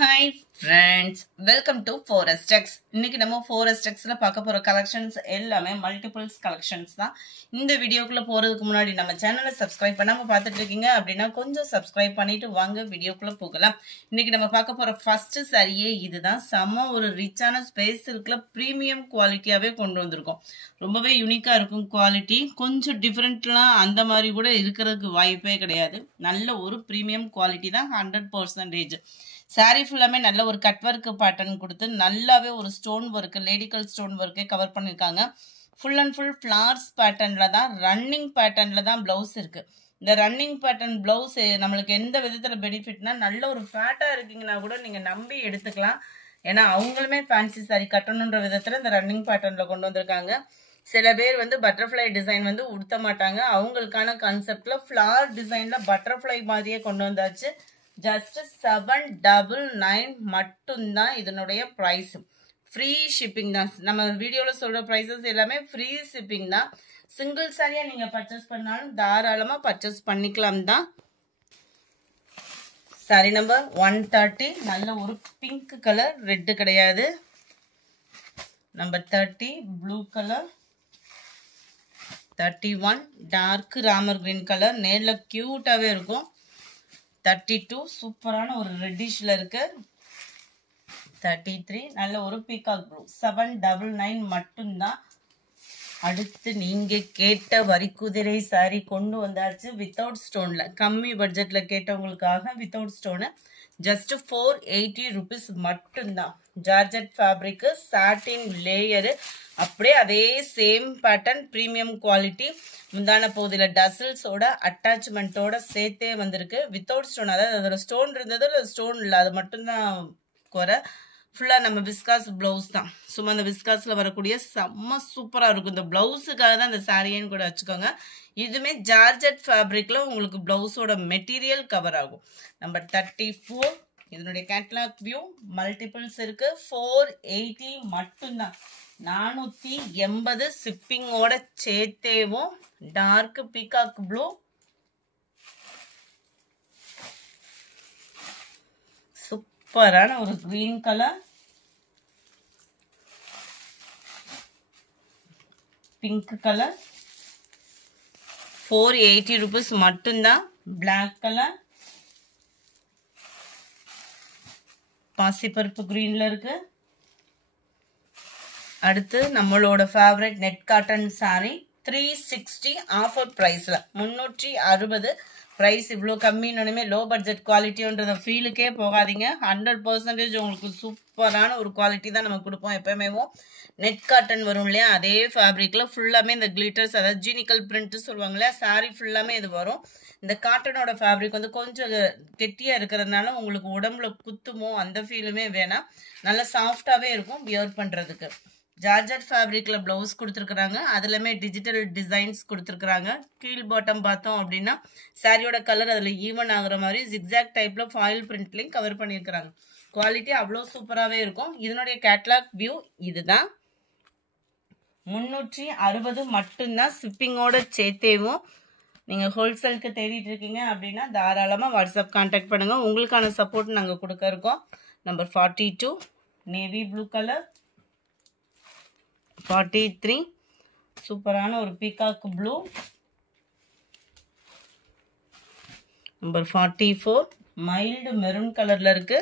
Hi friends, welcome to Forex. இன்னைக்கு நம்ம Forex-ல பார்க்க போற கலெக்ஷன்ஸ் எல்லாமே மல்டிபிள்ஸ் கலெக்ஷன்ஸ் தான். இந்த வீடியோக்குள்ள போறதுக்கு முன்னாடி நம்ம சேனலை சப்ஸ்கிரைப் பண்ணாம பார்த்துட்டு இருக்கீங்க அப்படின்னா கொஞ்சம் சப்ஸ்கிரைப் பண்ணிட்டு வாங்க வீடியோக்குள்ள போகலாம். இன்னைக்கு நம்ம பார்க்க போற ஃபர்ஸ்ட் சாரியே இதுதான். செம ஒரு ரிச்சான ஸ்பேஸ் சில்க்ல பிரீமியம் குவாலிட்டியாவே கொண்டு வந்திருக்கோம். ரொம்பவே யூனிக்கா இருக்கும் குவாலிட்டி. கொஞ்சம் டிஃபரெண்ட்லாம் அந்த மாதிரி கூட இருக்கிறதுக்கு வாய்ப்பே கிடையாது. நல்ல ஒரு பிரீமியம் குவாலிட்டி தான் 100%. சாரி ஃபுல்லாமே நல்ல ஒரு கட் ஒர்க் பேட்டர்ன் கொடுத்து நல்லாவே ஒரு ஸ்டோன் ஒர்க், லேடிக்கல் ஸ்டோன் ஒர்க்கே கவர் பண்ணியிருக்காங்க. ஃபுல் அண்ட் ஃபுல் ஃப்ளார்ஸ் பேட்டர்ன்ல தான், ரன்னிங் பேட்டர்ன்ல தான் பிளவுஸ் இருக்கு. இந்த ரன்னிங் பேட்டர்ன் பிளவுஸ் நம்மளுக்கு எந்த விதத்துல பெனிஃபிட்னா, நல்ல ஒரு ஃபேட்டா இருக்கீங்கன்னா கூட நீங்க நம்பி எடுத்துக்கலாம். ஏன்னா அவங்களுமே ஃபேன்சி சாரி கட்டணுன்ற விதத்துல இந்த ரன்னிங் பேட்டர்ன்ல கொண்டு வந்திருக்காங்க. சில பேர் பட்டர்ஃப்ளை டிசைன் உடுத்த மாட்டாங்க. அவங்களுக்கான கான்செப்ட்ல ஃபிளார் டிசைன்ல பட்டர்ஃப்ளை மாதிரியே கொண்டு வந்தாச்சு. ஜஸ்ட் 799 மட்டும்தான் இதனுடைய ப்ரைஸ். ஃப்ரீ ஷிப்பிங் தான். நம்ம வீடியோல சொல்ற ப்ரைஸஸ் எல்லாமே ஃப்ரீ ஷிப்பிங் தான். சிங்கிள் சாரியா நீங்க பர்ச்சேஸ் பண்ணாலும் தாராளமா பர்ச்சேஸ் பண்ணிக்கலாம் தான். சாரி நம்பர் 130, நல்ல ஒரு பிங்க் கலர், ரெட் கிடையாது. நம்பர் 30 ப்ளூ கலர், 31 டார்க் ராமர் கிரீன் கலர், நேர்ல கியூட்டாவே இருக்கும். 32 சூப்பரான ஒரு ரெட்டிஷ்ல இருக்கு. 33 நல்ல ஒரு பீகாக் ப்ளூ. 799 மட்டும்தான். அடுத்து நீங்க கேட்ட வரிக்குதிரை சாரி கொண்டு வந்தாச்சு வித்தவுட் ஸ்டோன்ல. கம்மி பட்ஜெட்ல கேட்டவங்களுக்காக வித்தவுட் ஸ்டோனு ஜஸ்ட் 480 rupees மட்டும்தான். ஜார்ஜெட் ஃபேப்ரிக், சாட்டின் லேயரு, அப்படியே அதே சேம் பேட்டர்ன், பிரீமியம் குவாலிட்டி. முந்தான பகுதியில டசல்ஸோட அட்டாச்மெண்ட்டோட சேர்த்தே வந்திருக்கு. வித்தவுட் ஸ்டோன், அதாவது அதோட ஸ்டோன் இருந்தது, ஸ்டோன் இல்லை, அது மட்டும்தான் குறை. ஃபுல்லா நம்ம விஸ்காஸ் பிளவுஸ் தான். சும்மா அந்த விஸ்காஸ்ல வரக்கூடிய செம்ம சூப்பரா இருக்கும். இந்த பிளவுஸுக்காக தான் இந்த சாரியன்னு கூட வச்சுக்கோங்க. இதுமே ஜார்ஜெட் ஃபேப்ரிக்ல உங்களுக்கு பிளவுஸோட மெட்டீரியல் கவர் ஆகும். நம்பர் 34 இதனுடைய கேட்டலாக் வியூ மல்டிபிள்ஸ் இருக்கு. 480 மட்டும்தான். 480 ஷிப்பிங்கோட சேர்த்தேவும். டார்க் பீகாக் ப்ளூ, சூப்பரான ஒரு green colour, pink colour. 480 rupees மட்டும்தான். பிளாக் கலர், பாசிப்பருப்பு கிரீன்ல இருக்கு. அடுத்து நம்மளோட favourite net cotton sorry 360 offer பிரைஸ்ல. 360 பிரைஸ். இவ்வளோ கம்மின்னு லோ பட்ஜெட் குவாலிட்டின்றத ஃபீலுக்கே போகாதீங்க. 100% உங்களுக்கு சூப்பரான ஒரு குவாலிட்டி தான் நம்ம கொடுப்போம். எப்பவுமே நெட் காட்டன் வரும் இல்லையா, அதே ஃபேப்ரிக்ல ஃபுல்லாமே இந்த கிளிட்டர்ஸ், அதாவது ஜீனிக்கல் பிரிண்ட் சொல்லுவாங்க இல்லையா, சாரி ஃபுல்லாமே இது வரும். இந்த காட்டனோட ஃபேப்ரிக் கொஞ்சம் கெட்டியா இருக்கிறதுனால உங்களுக்கு உடம்புல குத்துமோ அந்த ஃபீலுமே வேணாம். நல்லா சாஃப்டாவே இருக்கும் வியர் பண்றதுக்கு. ஜார்ஜெட் ஃபேப்ரிக்ல பிளவுஸ் கொடுத்துருக்காங்க. அதுலமே டிஜிட்டல் டிசைன்ஸ் கொடுத்துருக்காங்க. கீழ் பாட்டம் பார்த்தோம் அப்படின்னா சாரியோட கலர் அதுல ஈவன் ஆகுற மாதிரி ஜிக்ஸாக் டைப்ல ஃபாயில் பிரிண்ட்லையும் கவர் பண்ணியிருக்கிறாங்க. குவாலிட்டி அவ்வளோ சூப்பராகவே இருக்கும். இதனுடைய கேட்லாக் வியூ இதுதான். 360 மட்டும்தான். ஷிப்பிங்கோட சேர்த்தேவும். நீங்க ஹோல்சேலுக்கு தேடிட்டு இருக்கீங்க அப்படின்னா தாராளமா வாட்ஸ்அப் கான்டாக்ட் பண்ணுங்க. உங்களுக்கான சப்போர்ட் நாங்க கொடுக்க இருக்கோம். நம்பர் 42 நேவி ப்ளூ கலர், 43 சூப்பரான ஒரு peacock blue, number 44 mild maroon கலர்ல இருக்கு.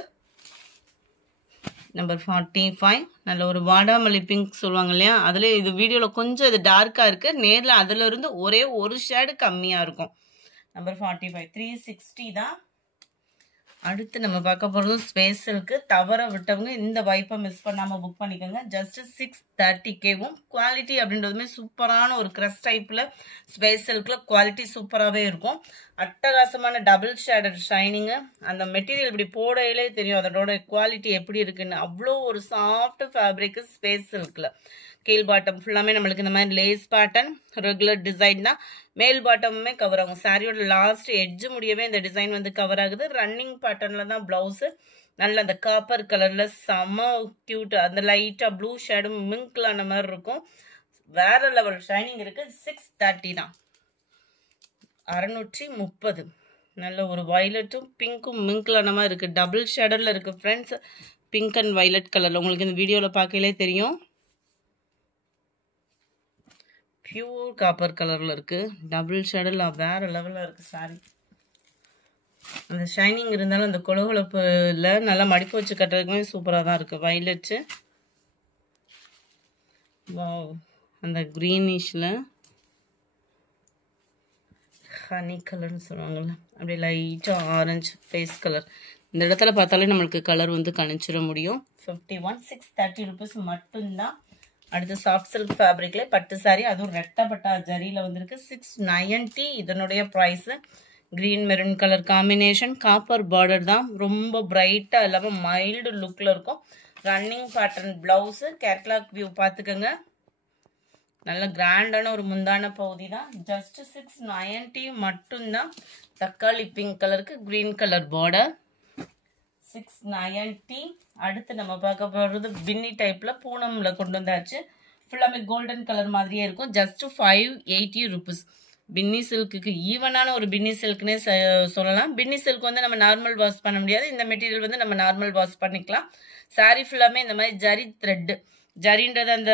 நம்பர் 45 நல்ல ஒரு வாடாமல்லி பிங்க் சொல்லுவாங்க இல்லையா, அதுல இது வீடியோல கொஞ்சம் இது டார்க்கா இருக்கு. நேர்ல அதுல இருந்து ஒரே ஒரு ஷேடு கம்மியா இருக்கும். நம்பர் 45 360 தான். அடுத்து நம்ம பார்க்க போறது ஸ்பேஸ் சில்க். தவற விட்டவங்க இந்த வாய்ப்பை மிஸ் பண்ணாம புக் பண்ணிக்கோங்க. ஜஸ்ட் 630Kவும். குவாலிட்டி அப்படின்றதுமே சூப்பரான ஒரு கிரஸ் டைப்ல ஸ்பேஸ் சில்க்ல குவாலிட்டி சூப்பராகவே இருக்கும். அட்டகாசமான டபுள் ஷேடட் ஷைனிங். அந்த மெட்டீரியல் இப்படி போடையிலே தெரியும் அதோட குவாலிட்டி எப்படி இருக்குன்னு. அவ்வளோ ஒரு சாஃப்ட் ஃபேப்ரிக் ஸ்பேஸ் சில்க்ல. கீழ் பாட்டம் ஃபுல்லாமே நம்மளுக்கு இந்த மாதிரி லேஸ் பேட்டர்ன், ரெகுலர் டிசைன் தான். மேல் பாட்டமுமே கவர் ஆகும். சாரியோட லாஸ்ட் எட்ஜ் முடியவே இந்த டிசைன் கவர் ஆகுது. ரன்னிங் பேட்டர்ன்ல தான் பிளவுஸ். நல்ல அந்த காப்பர் கலர்ல செம கியூட். அந்த லைட்டா ப்ளூ ஷேடும் மிங்க்லான மாதிரி இருக்கும். வேற லெவல் ஷைனிங் இருக்கு. 630 தான். 630. நல்ல ஒரு வயலட்டும் பிங்க்கும் மிங்க்லானமா இருக்குது. டபுள் ஷேடரில் இருக்குது ஃப்ரெண்ட்ஸ். பிங்க் அண்ட் வயலட் கலரில் உங்களுக்கு இந்த வீடியோவில் பார்க்கலே தெரியும். பியூர் காப்பர் கலரில் இருக்குது. டபுள் ஷேடரில் வேறு லெவலில் இருக்குது சாரி. அந்த ஷைனிங் இருந்தாலும் அந்த கொலகொலப்பில் நல்லா மடிப்பு வச்சு கட்டுறதுக்குமே சூப்பராக தான் இருக்குது. வயலட்டு வாவ், அந்த க்ரீனிஷில் ஹனி கலர்னு சொல்லுவாங்கள்ல, அப்படியே லைட்டாக ஆரஞ்சு ஃபேஸ் கலர். இந்த இடத்துல பார்த்தாலே நம்மளுக்கு கலர் வந்து கணிச்சிட முடியும். 51 630 ருபீஸ் மட்டும்தான். அடுத்து சாஃப்ட் சில்க் ஃபேப்ரிக்லேயே பட்டு சாரி, அதுவும் ரெட்டப்பட்டா ஜரியில் வந்துருக்கு. 690 இதனுடைய price. Green maroon colour combination, copper border தான், ரொம்ப பிரைட்டாக இல்லாமல் மைல்டு லுக்கில் இருக்கும். Running pattern blouse. Catalogue view பார்த்துக்கோங்க. நல்ல கிராண்டான ஒரு முந்தான பகுதி தான். ஜஸ்ட் 690 மட்டும்தான். தக்காளி பிங்க் கலருக்கு க்ரீன் கலர் பார்டர். 690. அடுத்து நம்ம பார்க்க போகிறது பின்னி டைப்பில் பூனமில் கொண்டு வந்தாச்சு. ஃபுல்லாமே கோல்டன் கலர் மாதிரியே இருக்கும். Just 580 rupees. பின்னி சில்க்குக்கு ஈவனான ஒரு பின்னி சில்க்னே சொல்லலாம். பின்னி சில்க் வந்து நம்ம நார்மல் வாஷ் பண்ண முடியாது. இந்த மெட்டீரியல் வந்து நம்ம நார்மல் வாஷ் பண்ணிக்கலாம். சாரி ஃபுல்லாமே இந்த மாதிரி ஜரி த்ரெட்டு. ஜரின்றது அந்த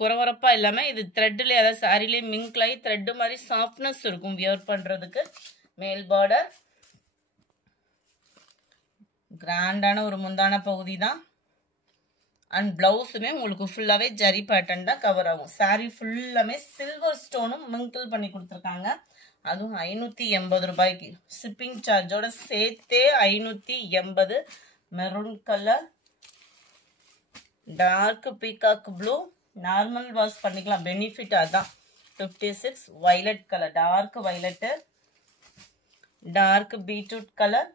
குறவரப்பா இல்லாமல் இது த்ரெட்டில், அதாவது சாரிலே மிங்க்லாகி த்ரெட்டு மாதிரி சாஃப்ட்னஸ் இருக்கும் வியர் பண்ணுறதுக்கு. மேல் பார்டர், கிராண்டான ஒரு முந்தான பகுதி தான். அண்ட் ப்ளவுஸுமே உங்களுக்கு ஃபுல்லாகவே ஜரி பேட்டர்ன் தான் கவர் ஆகும். சாரீ ஃபுல்லாமே சில்வர் ஸ்டோனும் மிங்கிள் பண்ணி கொடுத்துருக்காங்க. அதுவும் 580 ரூபாய்க்கு. ஷிப்பிங் சார்ஜோட சேர்த்தே 580. Maroon colour, dark peacock blue. Normal wash பண்ணிக்கலாம், பெனிஃபிட் அதான். 56. Violet colour, dark violet, dark beetroot colour,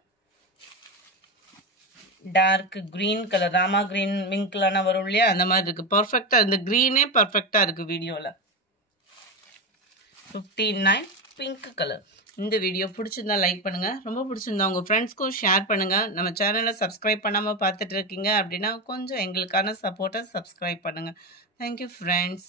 dark green colour, Rama green மிங்க்லான வரும் இல்லையா, அந்த மாதிரி இருக்கு. பர்ஃபெக்டா, இந்த கிரீனே பர்ஃபெக்டா இருக்கு வீடியோல. 59. Pink colour. இந்த வீடியோ பிடிச்சிருந்தா லைக் பண்ணுங்க, ரொம்ப பிடிச்சிருந்தா உங்க ஃப்ரெண்ட்ஸ்க்கும் ஷேர் பண்ணுங்க. நம்ம சேனலை சப்ஸ்கிரைப் பண்ணாம பார்த்துட்டு இருக்கீங்க அப்படின்னா கொஞ்சம் எங்களுக்கான சப்போர்ட்டை சப்ஸ்கிரைப் பண்ணுங்க. Thank you friends.